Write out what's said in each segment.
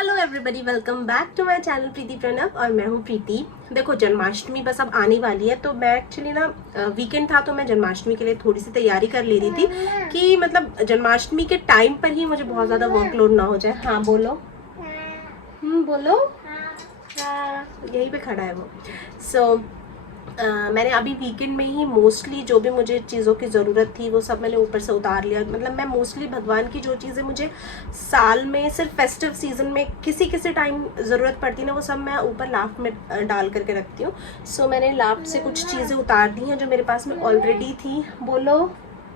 Hello everybody, welcome back to my channel Preeti Pranav. और मैं हूँ प्रीति। देखो, जन्माष्टमी बस अब आने वाली है, तो मैं एक्चुअली ना वीकेंड था तो मैं जन्माष्टमी के लिए थोड़ी सी तैयारी कर ले रही थी कि मतलब जन्माष्टमी के टाइम पर ही मुझे बहुत ज़्यादा वर्कलोड ना हो जाए। हाँ बोलो। बोलो। हाँ, यहीं पे खड़ा है वो। मैंने अभी वीकेंड में ही मोस्टली जो भी मुझे चीज़ों की ज़रूरत थी वो सब मैंने ऊपर से उतार लिया। मतलब मैं मोस्टली भगवान की जो चीज़ें मुझे साल में सिर्फ फेस्टिव सीजन में किसी किसी टाइम ज़रूरत पड़ती है ना, वो सब मैं ऊपर लाफ्ट में डाल करके रखती हूँ। मैंने लाफ्ट से कुछ चीज़ें उतार दी हैं जो मेरे पास में ऑलरेडी थी। बोलो।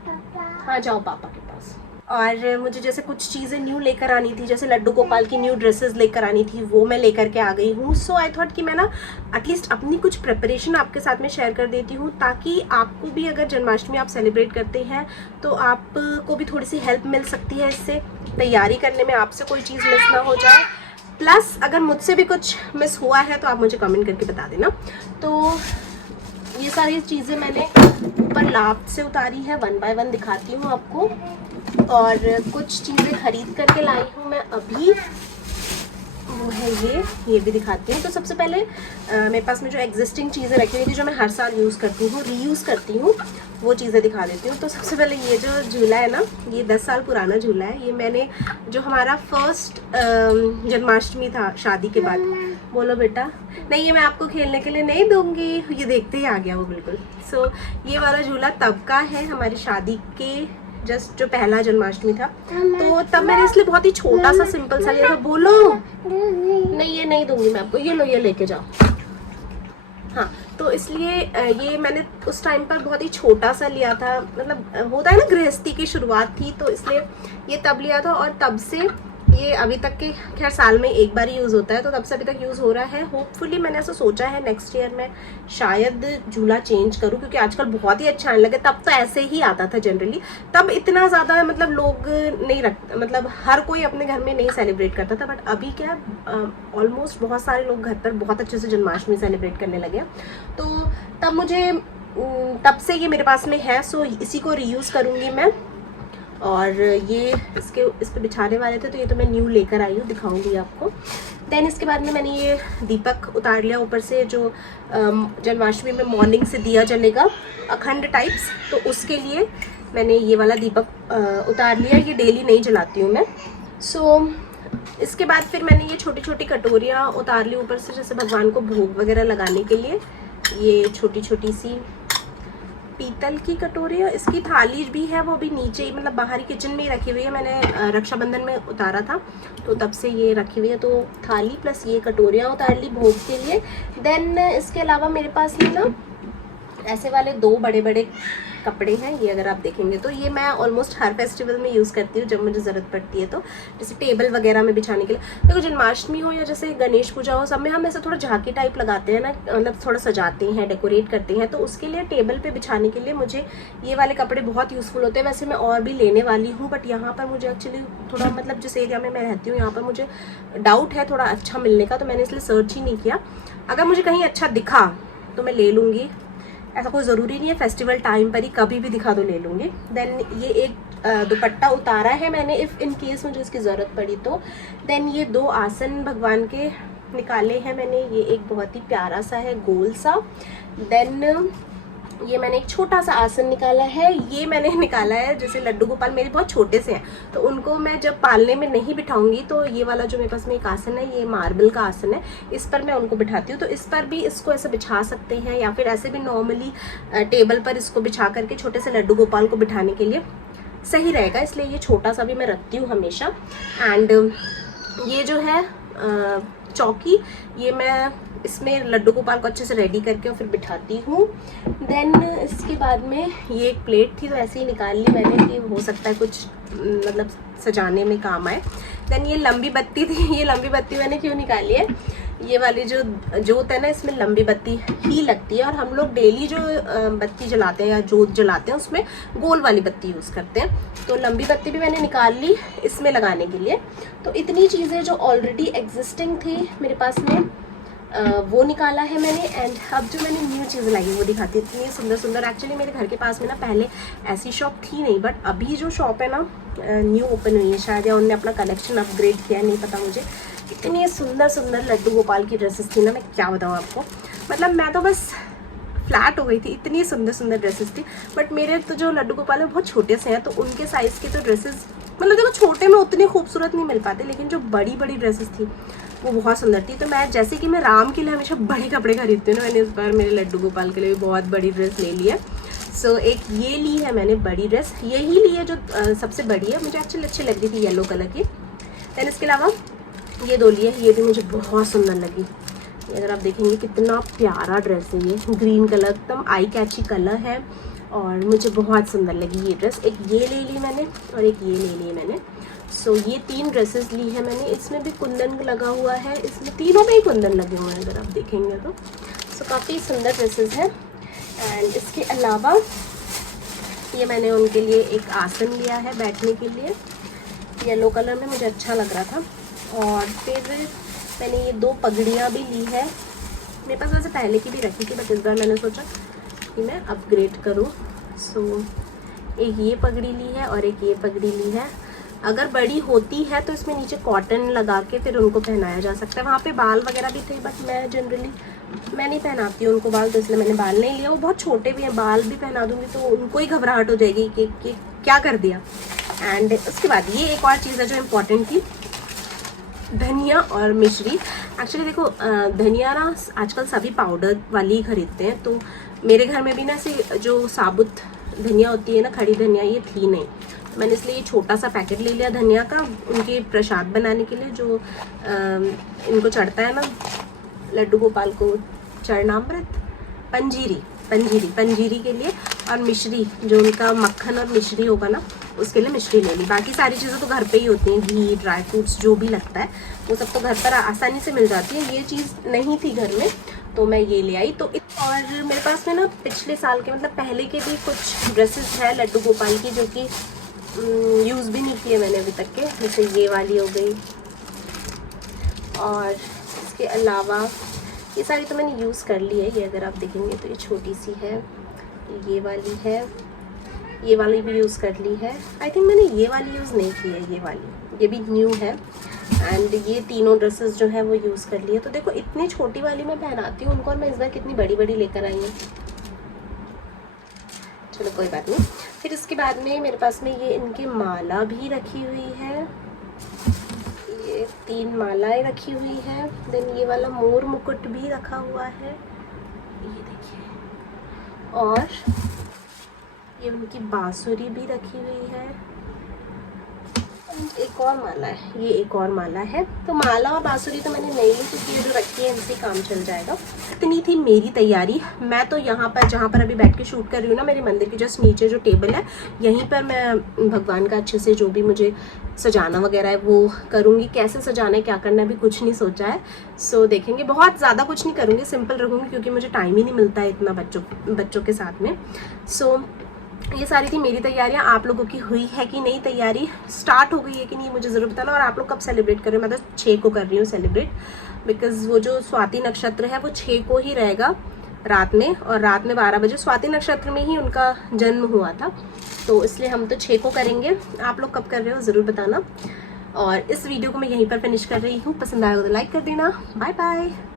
हाँ, जाओ पापा के पास। और मुझे जैसे कुछ चीज़ें न्यू लेकर आनी थी, जैसे लड्डू गोपाल की न्यू ड्रेसेस लेकर आनी थी, वो मैं लेकर के आ गई हूँ। आई थॉट कि मैं ना एटलीस्ट अपनी कुछ प्रिपरेशन आपके साथ में शेयर कर देती हूँ, ताकि आपको भी अगर जन्माष्टमी आप सेलिब्रेट करते हैं तो आपको भी थोड़ी सी हेल्प मिल सकती है इससे, तैयारी करने में आपसे कोई चीज़ मिस ना हो जाए। प्लस अगर मुझसे भी कुछ मिस हुआ है तो आप मुझे कमेंट करके बता देना। तो ये सारी चीज़ें मैंने ऊपर लाफ्ट से उतारी है, 1 बाय 1 दिखाती हूँ आपको। और कुछ चीज़ें खरीद करके लाई हूँ मैं अभी, वो है ये भी दिखाती हूँ। तो सबसे पहले मेरे पास में जो एग्जिस्टिंग चीज़ें रखी हुई थी, जो मैं हर साल यूज़ करती हूँ, रीयूज़ करती हूँ, वो चीज़ें दिखा देती हूँ। तो सबसे पहले ये जो झूला है ना, ये 10 साल पुराना झूला है। ये मैंने जो हमारा फर्स्ट जन्माष्टमी था शादी के बाद। बोलो बेटा। नहीं, ये मैं आपको खेलने के लिए नहीं दूंगी, ये देखते ही आ गया वो बिल्कुल। ये वाला झूला तब का है, हमारी शादी के जस्ट जो पहला जन्माष्टमी था, तो तब मैंने इसलिए बहुत ही छोटा सा सिंपल सा लिया था। बोलो। नहीं, ये नहीं दूंगी मैं आपको, ये लो, ये लेके जाओ। हाँ, तो इसलिए ये मैंने उस टाइम पर बहुत ही छोटा सा लिया था। मतलब होता है ना, गृहस्थी की शुरुआत थी, तो इसलिए ये तब लिया था। और तब से ये अभी तक के, खैर साल में एक बार ही यूज़ होता है, तो तब से अभी तक यूज़ हो रहा है। होपफुली मैंने ऐसा सोचा है नेक्स्ट ईयर में शायद झूला चेंज करूँ, क्योंकि आजकल बहुत ही अच्छा आने लगे। तब तो ऐसे ही आता था जनरली, तब इतना ज़्यादा मतलब लोग नहीं रखते, मतलब हर कोई अपने घर में नहीं सेलिब्रेट करता था। बट अभी क्या, ऑलमोस्ट बहुत सारे लोग घर पर बहुत अच्छे से जन्माष्टमी सेलिब्रेट करने लगे। तो तब मुझे तब से ये मेरे पास में है, इसी को रीयूज़ करूँगी मैं। और ये इस पे बिछाने वाले थे, तो ये तो मैं न्यू लेकर आई हूँ, दिखाऊंगी आपको। देन इसके बाद में मैंने ये दीपक उतार लिया ऊपर से, जो जन्माष्टमी में मॉर्निंग से दिया जलेगा अखंड टाइप्स, तो उसके लिए मैंने ये वाला दीपक उतार लिया। ये डेली नहीं जलाती हूँ मैं। इसके बाद फिर मैंने ये छोटी छोटी कटोरियाँ उतार ली ऊपर से, जैसे भगवान को भोग वगैरह लगाने के लिए। ये छोटी छोटी सी पीतल की कटोरियाँ, इसकी थाली भी है, वो भी नीचे ही, मतलब बाहरी किचन में ही रखी हुई है। मैंने रक्षाबंधन में उतारा था, तो तब से ये रखी हुई है। तो थाली प्लस ये कटोरियाँ उतार ली भोग के लिए। देन इसके अलावा मेरे पास ये ना ऐसे वाले 2 बड़े बड़े कपड़े हैं। ये अगर आप देखेंगे तो ये मैं ऑलमोस्ट हर फेस्टिवल में यूज़ करती हूँ जब मुझे ज़रूरत पड़ती है, तो जैसे टेबल वगैरह में बिछाने के लिए। देखो, जन्माष्टमी हो या जैसे गणेश पूजा हो, सब में हम ऐसे थोड़ा झांकी टाइप लगाते हैं ना, मतलब थोड़ा सजाते हैं, डेकोरेट करते हैं। तो उसके लिए टेबल पे बिछाने के लिए मुझे ये वाले कपड़े बहुत यूज़फुल होते हैं। वैसे मैं और भी लेने वाली हूँ, बट यहाँ पर मुझे एक्चुअली थोड़ा, मतलब जिस एरिया में मैं रहती हूँ यहाँ पर मुझे डाउट है थोड़ा अच्छा मिलने का, तो मैंने इसलिए सर्च ही नहीं किया। अगर मुझे कहीं अच्छा दिखा तो मैं ले लूँगी, ऐसा कोई ज़रूरी नहीं है, फेस्टिवल टाइम पर ही कभी भी दिखा तो ले लूँगी। देन ये एक दुपट्टा उतारा है मैंने, इफ़ इन केस मुझे इसकी ज़रूरत पड़ी तो। देन ये 2 आसन भगवान के निकाले हैं मैंने। ये एक बहुत ही प्यारा सा है, गोल सा। देन ये मैंने एक छोटा सा आसन निकाला है। ये मैंने निकाला है, जैसे लड्डू गोपाल मेरे बहुत छोटे से हैं, तो उनको मैं जब पालने में नहीं बिठाऊंगी, तो ये वाला जो मेरे पास में एक आसन है, ये मार्बल का आसन है, इस पर मैं उनको बिठाती हूँ। तो इस पर भी इसको ऐसे बिछा सकते हैं, या फिर ऐसे भी नॉर्मली टेबल पर इसको बिछा करके छोटे से लड्डू गोपाल को बिठाने के लिए सही रहेगा, इसलिए ये छोटा सा भी मैं रखती हूँ हमेशा। एंड ये जो है चौकी, ये मैं इसमें लड्डू गोपाल को अच्छे से रेडी करके और फिर बिठाती हूँ। देन इसके बाद में ये एक प्लेट थी, तो ऐसे ही निकाल ली मैंने कि हो सकता है कुछ मतलब सजाने में काम आए। देन ये लंबी बत्ती थी, ये लंबी बत्ती मैंने क्यों निकाली है, ये वाली जो जोत है ना, इसमें लंबी बत्ती ही लगती है, और हम लोग डेली जो बत्ती जलाते हैं या जोत जलाते हैं उसमें गोल वाली बत्ती यूज़ करते हैं। तो लंबी बत्ती भी मैंने निकाल ली इसमें लगाने के लिए। तो इतनी चीज़ें जो ऑलरेडी एग्जिस्टिंग थी मेरे पास में, वो निकाला है मैंने। एंड अब जो मैंने न्यू चीज़ लाई है वो दिखाती हूँ। इतनी सुंदर सुंदर, एक्चुअली मेरे घर के पास में ना पहले ऐसी शॉप थी नहीं, बट अभी जो शॉप है ना न्यू ओपन हुई है शायद, या उन्होंने अपना कलेक्शन अपग्रेड किया है, नहीं पता मुझे। इतनी सुंदर सुंदर लड्डू गोपाल की ड्रेसेस थी ना, मैं क्या बताऊँ आपको। मतलब मैं तो बस फ्लैट हो गई थी, इतनी सुंदर सुंदर ड्रेसेस थी। बट मेरे तो जो लड्डू गोपाल है बहुत छोटे से हैं, तो उनके साइज़ की तो ड्रेसेस मतलब देखो छोटे में उतनी खूबसूरत नहीं मिल पाते, लेकिन जो बड़ी बड़ी ड्रेसेस थी वो बहुत सुंदर थी। तो मैं जैसे कि मैं राम के लिए हमेशा बड़े कपड़े खरीदती हूँ ना, मैंने इस बार मेरे लड्डू गोपाल के लिए भी बहुत बड़ी ड्रेस ले ली है। सो एक ये ली है मैंने बड़ी ड्रेस, यही ली है जो सबसे बड़ी है, मुझे अच्छी लग रही थी येलो कलर की। दैन इसके अलावा ये 2 ली है, ये भी मुझे बहुत सुंदर लगी। अगर आप देखेंगे कितना प्यारा ड्रेस है, ये ग्रीन कलर एकदम आई कैची कलर है और मुझे बहुत सुंदर लगी ये ड्रेस। एक ये ले ली मैंने और एक ये ले ली मैंने। सो ये 3 ड्रेसेस ली है मैंने। इसमें भी कुंदन लगा हुआ है, इसमें तीनों में ही कुंदन लगे हुए हैं अगर आप देखेंगे तो। सो काफ़ी सुंदर ड्रेसेस हैं। एंड इसके अलावा ये मैंने उनके लिए एक आसन लिया है बैठने के लिए, येलो कलर में मुझे अच्छा लग रहा था। और फिर मैंने ये 2 पगड़ियाँ भी ली है, मेरे पास वैसे पहले की भी रखी थी, बट इस बार मैंने सोचा कि मैं अपग्रेड करूँ। सो एक ये पगड़ी ली है और एक ये पगड़ी ली है। अगर बड़ी होती है तो इसमें नीचे कॉटन लगा के फिर उनको पहनाया जा सकता है। वहाँ पे बाल वगैरह भी थे, बट मैं जनरली मैं नहीं पहनाती हूँ उनको बाल, तो इसलिए मैंने बाल नहीं लिया। वो बहुत छोटे भी हैं, बाल भी पहना दूँगी तो उनको ही घबराहट हो जाएगी कि क्या कर दिया। एंड उसके बाद ये एक और चीज़ है जो इम्पोर्टेंट थी, धनिया और मिश्री। एक्चुअली देखो धनिया ना आजकल सभी पाउडर वाली ही खरीदते हैं, तो मेरे घर में भी ना ऐसे जो साबुत धनिया होती है ना, खड़ी धनिया, ये थी नहीं। मैंने इसलिए ये छोटा सा पैकेट ले लिया धनिया का, उनके प्रसाद बनाने के लिए जो इनको चढ़ता है ना लड्डू गोपाल को, चरणामृत, पंजीरी के लिए। और मिश्री जो उनका मक्खन और मिश्री होगा ना, उसके लिए मिश्री ले ली। बाकी सारी चीज़ें तो घर पे ही होती हैं, घी, ड्राई फ्रूट्स जो भी लगता है वो सब तो घर पर आसानी से मिल जाती है। ये चीज़ नहीं थी घर में तो मैं ये ले आई। तो और मेरे पास में ना पिछले साल के मतलब पहले के भी कुछ ड्रेसेस है लड्डू गोपाल की जो कि यूज़ भी नहीं किए मैंने अभी तक के, जैसे ये वाली हो गई। और इसके अलावा ये सारी तो मैंने यूज़ कर ली है। ये अगर आप देखेंगे तो ये छोटी सी है, ये वाली है, ये वाली भी यूज़ कर ली है। आई थिंक मैंने ये वाली यूज़ नहीं की है, ये वाली, ये भी न्यू है। एंड ये तीनों ड्रेसेस जो है वो यूज़ कर ली है। तो देखो इतनी छोटी वाली मैं पहनाती हूँ उनको, और मैं इस बार कितनी बड़ी बड़ी लेकर आई हूँ। चलो कोई बात नहीं। फिर इसके बाद में मेरे पास में ये इनकी माला भी रखी हुई है, ये 3 मालाएं रखी हुई है। देन ये वाला मोर मुकुट भी रखा हुआ है, ये देखिए। और ये उनकी बांसुरी भी रखी हुई है। एक और माला है, ये एक और माला है। तो माला और बांसुरी तो मैंने नहीं ली क्योंकि ये जो रखी है इनसे काम चल जाएगा। इतनी थी मेरी तैयारी। मैं तो यहाँ पर जहाँ पर अभी बैठ के शूट कर रही हूँ ना, मेरे मंदिर के जस्ट नीचे जो टेबल है, यहीं पर मैं भगवान का अच्छे से जो भी मुझे सजाना वगैरह है वो करूँगी। कैसे सजाना है, क्या करना है, अभी कुछ नहीं सोचा है। सो देखेंगे। बहुत ज़्यादा कुछ नहीं करूँगी, सिंपल रखूँगी क्योंकि मुझे टाइम ही नहीं मिलता है इतना बच्चों के साथ में। सो ये सारी थी मेरी तैयारियां। आप लोगों की हुई है कि नहीं, तैयारी स्टार्ट हो गई है कि नहीं, मुझे ज़रूर बताना। और आप लोग कब सेलिब्रेट कर रहे हो? मैं तो 6 को कर रही हूँ सेलिब्रेट, बिकॉज़ वो जो स्वाति नक्षत्र है वो 6 को ही रहेगा रात में, और रात में 12 बजे स्वाति नक्षत्र में ही उनका जन्म हुआ था, तो इसलिए हम तो 6 को करेंगे। आप लोग कब कर रहे हो ज़रूर बताना। और इस वीडियो को मैं यहीं पर फिनिश कर रही हूँ। पसंद आया तो लाइक कर देना। Bye bye.